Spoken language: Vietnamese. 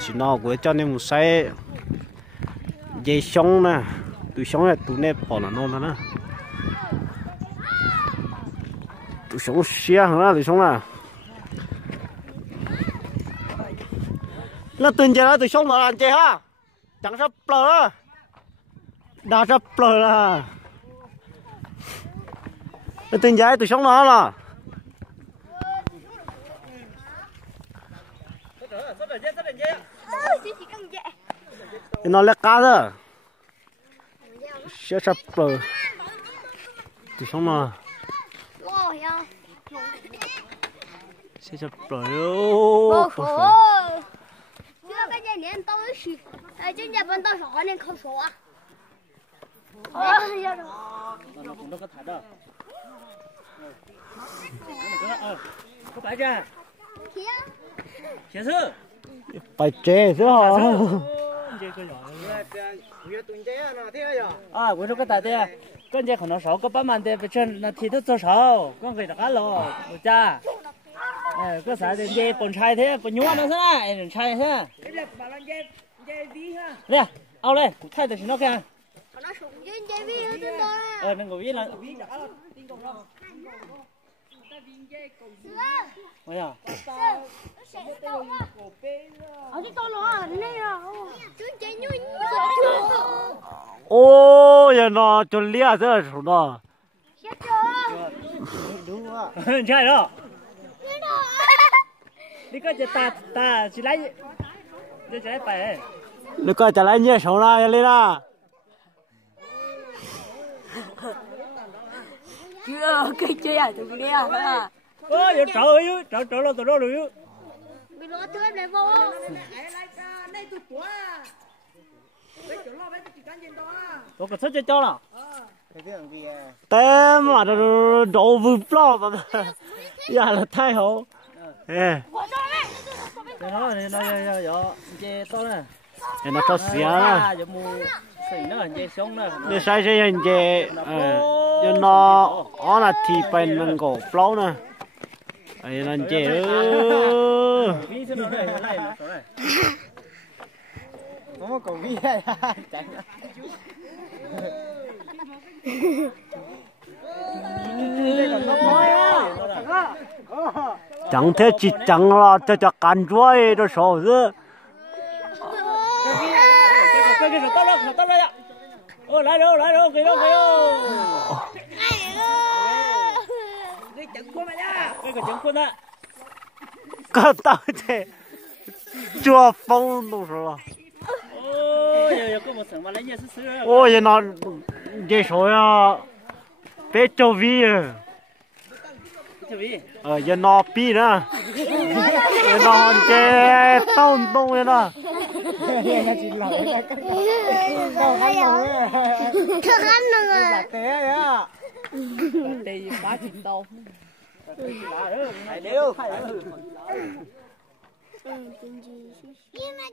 chỉ nó của cho nên một sai dây sống nè tụi sống này tụi này bỏ nó nó nè tụi sống xia hả tụi sống à nó từng giờ đó tụi sống mà làm gì ha chẳng sắp lờ đã sắp lờ là nó từng giờ tụi sống nó là nó lẽ cá đó sẽ sắp lờ tụi sống mà sẽ sắp lờ cái gì nên tao mới xịt, trên nhà bên tao sỏi nên không sỏi. Nó có thải đâu. Có phải chưa? Chết sư. phải chế chứ hả? À, tôi có tại đây. Con trai của nó sáu có ba man đây, bên trên là thì thức cho sáu, con phải đặt lò, cha. Có sao thì dê bồn chai thế, bồn nhúa nó thế, bồn chai thế. Nè, ao lên, thay được nó kìa. Đừng có biết là. Ôi à. Ô, giờ nó cho lia thế rồi đó. Đúng rồi. Chai đó. Đi coi ta chỉ lấy phải. Nó coi trả lại nhiều số nào lên à? Chưa cái chơi à tụi kia à. Ôi giờ trời lo tụi đó rồi. Bị lo chơi lại vô. Tôi có thích cho nào? Té mà đồ vừa lo mà. Giờ là thay hộ. Ê. Nó dê to nè. Nó cho xía nè. Nó sai sai hình dê. Cho nó là thì phải nâng cổ plau nè. Ấy là dê ơ. Có cổ vi à. Chẳng thế chỉ chẳng là cho cắn chuối nó sổ chứ. Cái to đó ạ. Ôi lại đâu cái đâu. Cái chừng khuôn mày nha. Cái chừng khuôn á. Có tao thế. Chua phong đâu rồi. Ôi giờ có một sừng mà lấy nhiều sứ. Ôi giờ nó dễ sổ à. Bé cho vi à. Giờ nó pi nữa. Giờ nó chè tông vậy đó. Thật anh nữa. Đây ba chín đâu. Nhưng mà